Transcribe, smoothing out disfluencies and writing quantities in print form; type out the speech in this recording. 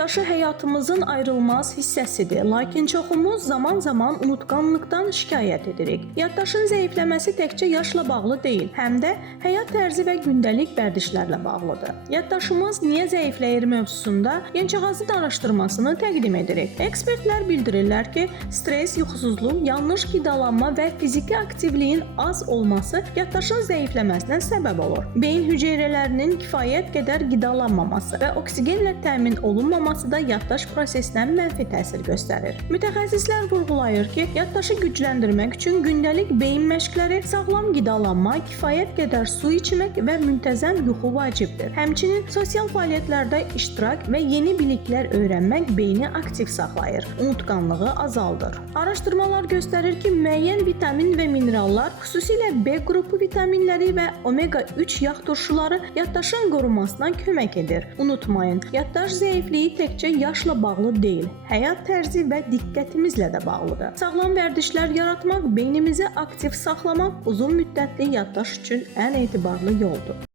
Yaddaşı həyatımızın ayrılmaz hissəsidir, lakin çoxumuz zaman-zaman unutqanlıqdan şikayət edirik. Yaddaşın zəifləməsi təkcə yaşla bağlı deyil, həm də həyat tərzi və gündəlik vərdişlərlə bağlıdır. Yaddaşımız niyə zəifləyir mövzusunda Gençağazit araşdırmasını təqdim edirik. Ekspertlər bildirirlər ki, stres, yuxusuzluq, yanlış qidalanma və fiziki aktivliyin az olması yaddaşın zəifləməsinə səbəb olur. Beyin hüceyrələrinin kifayət qədər qidalanmaması və oksigenlə təmin olunmaması da yaddaş prosesinə mənfi təsir göstərir. Mütəxəssislər vurğulayır ki, yaddaşı gücləndirmək üçün gündəlik beyin məşqləri, sağlam qidalanma, kifayət qədər su içmək və müntəzəm yuxu vacibdir. Həmçinin sosial fəaliyyətlərdə iştirak və yeni biliklər öyrənmək beyni aktiv saxlayır, unutqanlığı azaldır. Araşdırmalar göstərir ki, müəyyən vitamin və minerallar, xüsusilə B qrupu vitaminləri və omega-3 yağ turşuları yaddaşın qorunmasına kömək edir. Unutmayın, yaddaş zəifliyi təkcə yaşla bağlı deyil, həyat tərzi və diqqətimizlə də bağlıdır. Sağlam vərdişlər yaratmaq, beynimizi aktiv saxlamaq uzun müddətli yaddaş üçün ən etibarlı yoldur.